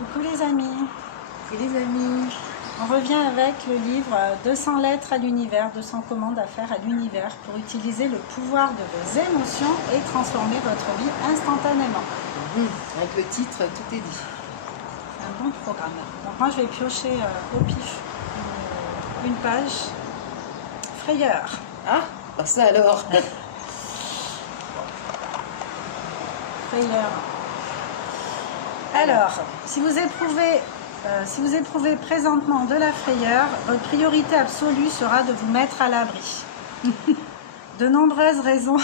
Coucou les amis. Et les amis, On revient avec le livre 200 lettres à l'univers, 200 commandes à faire à l'univers pour utiliser le pouvoir de vos émotions et transformer votre vie instantanément. avec le titre, tout est dit. C'est un bon programme. Donc moi je vais piocher au pif une page. Frayeur. Ah, bah ça alors. Frayeur. Alors, si vous éprouvez présentement de la frayeur, votre priorité absolue sera de vous mettre à l'abri. De nombreuses raisons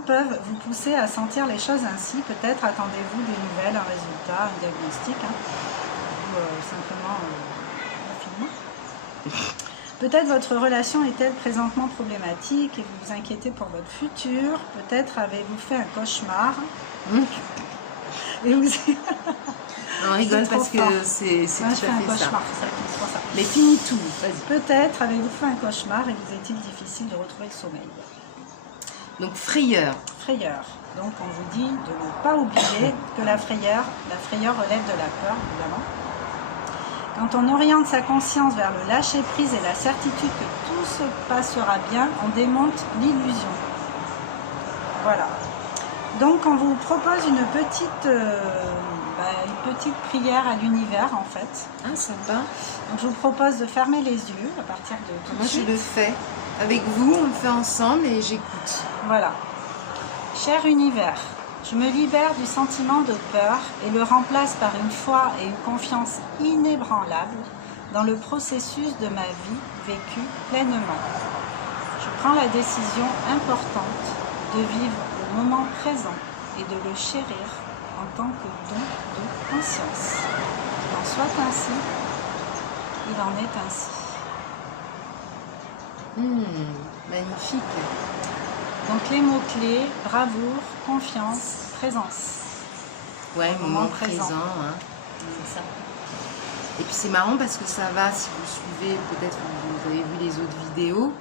peuvent vous pousser à sentir les choses ainsi. Peut-être attendez-vous des nouvelles, un résultat, un diagnostic, ou simplement un film. Peut-être votre relation est-elle présentement problématique et vous vous inquiétez pour votre futur. Peut-être avez-vous fait un cauchemar. Et vous... On rigole parce que c'est tout à je fais un fait ça. cauchemar, c'est pour ça. Mais finis tout, vas-y. Peut-être avez-vous fait un cauchemar et vous est-il difficile de retrouver le sommeil. Donc frayeur. Frayeur. Donc on vous dit de ne pas oublier que la frayeur relève de la peur, évidemment. Quand on oriente sa conscience vers le lâcher-prise et la certitude que tout se passera bien, on démonte l'illusion. Voilà. Donc on vous propose une petite prière à l'univers en fait. Ah, sympa. Donc je vous propose de fermer les yeux à partir de tout de Moi suite. je le fais avec vous, on le fait ensemble et j'écoute. Voilà. Cher univers, je me libère du sentiment de peur et le remplace par une foi et une confiance inébranlables dans le processus de ma vie vécue pleinement. Je prends la décision importante de vivre le moment présent et de le chérir en tant que don de conscience. Qu'il en soit ainsi, il en est ainsi. Magnifique. Donc les mots-clés, bravoure, confiance, présence. Ouais, moment présent. Hein. C'est ça. Et puis c'est marrant parce que ça va, si vous suivez, peut-être vous avez vu les autres vidéos,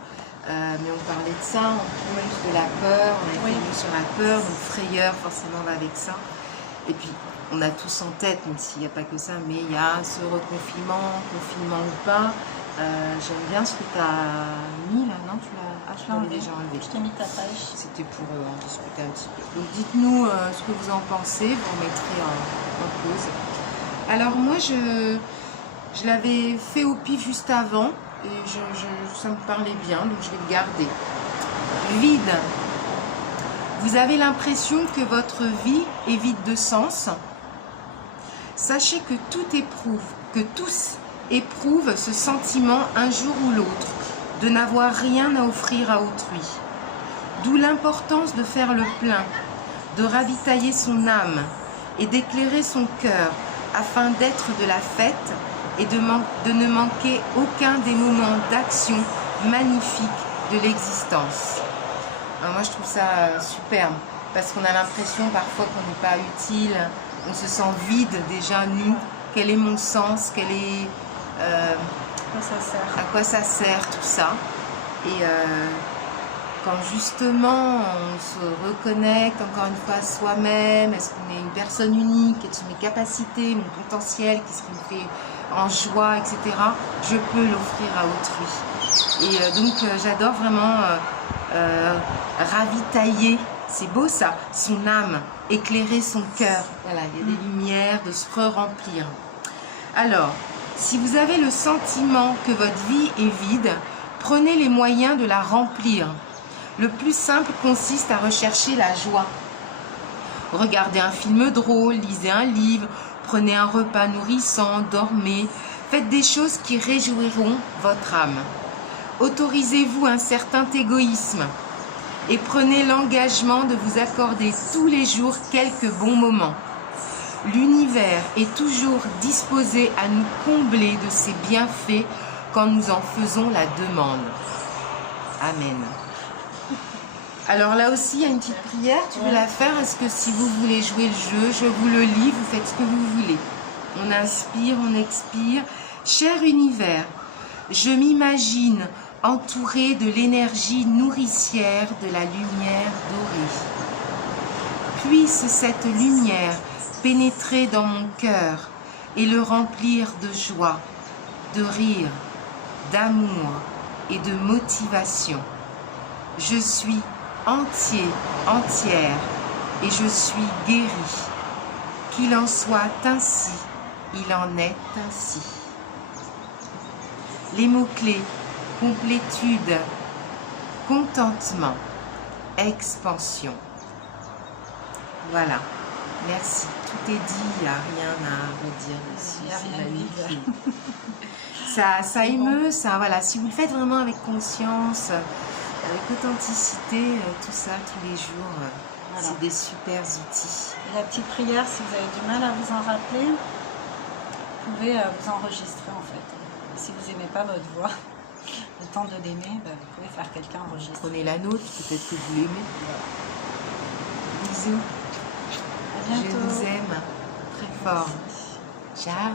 mais on parlait de ça, on plus de la peur, on a été vu sur la peur, donc frayeur forcément va avec ça. Et puis on a tous en tête, même s'il n'y a pas que ça, mais il y a ce reconfinement, confinement ou pas. J'aime bien ce que tu as mis là, non? Tu l'avais déjà enlevé. Je t'ai mis ta page. C'était pour en discuter un petit peu. Donc dites-nous ce que vous en pensez, vous remettrez en pause. Alors moi je l'avais fait au pif juste avant et ça me parlait bien, donc je vais le garder. Vide. Vous avez l'impression que votre vie est vide de sens. Sachez que tous éprouvent ce sentiment un jour ou l'autre, de n'avoir rien à offrir à autrui. D'où l'importance de faire le plein, de ravitailler son âme et d'éclairer son cœur afin d'être de la fête et de ne manquer aucun des moments d'action magnifiques de l'existence. Alors moi je trouve ça superbe parce qu'on a l'impression parfois qu'on n'est pas utile, on se sent vide déjà nous, quel est mon sens, quel est... à quoi ça sert tout ça. Et quand justement on se reconnecte encore une fois à soi-même, est-ce qu'on est une personne unique, quelles sont mes capacités, mon potentiel, qu'est-ce qui me fait en joie, etc. Je peux l'offrir à autrui. Et donc j'adore vraiment ravitailler, c'est beau ça, son âme, éclairer son cœur. Voilà, il y a des lumières, de se re-remplir. Alors, si vous avez le sentiment que votre vie est vide, prenez les moyens de la remplir. Le plus simple consiste à rechercher la joie. Regardez un film drôle, lisez un livre, prenez un repas nourrissant, dormez. Faites des choses qui réjouiront votre âme. Autorisez-vous un certain égoïsme et prenez l'engagement de vous accorder tous les jours quelques bons moments. L'univers est toujours disposé à nous combler de ses bienfaits quand nous en faisons la demande. Amen. Alors là aussi, il y a une petite prière, tu veux la faire? Est-ce que si vous voulez jouer le jeu, je vous le lis, vous faites ce que vous voulez. On inspire, on expire. Cher univers, je m'imagine entouré de l'énergie nourricière de la lumière dorée. Puisse cette lumière pénétrer dans mon cœur et le remplir de joie, de rire, d'amour et de motivation. Je suis entier, entière, et je suis guéri. Qu'il en soit ainsi, il en est ainsi. Les mots-clés: complétude, contentement, expansion. Voilà, merci. Tout est dit, il n'y a rien à redire dessus. Il n'y a C'est rien à magnifique. Ça émeut, ça, voilà. Si vous le faites vraiment avec conscience, avec authenticité, tout ça, tous les jours, Voilà. c'est des super outils. Et la petite prière, si vous avez du mal à vous en rappeler, vous pouvez vous enregistrer en fait. Si vous n'aimez pas votre voix, le temps de l'aimer, vous pouvez faire quelqu'un enregistrer. Prenez la nôtre, peut-être que vous l'aimez. Bisous. À Je bientôt. vous aime très fort. Merci. Ciao.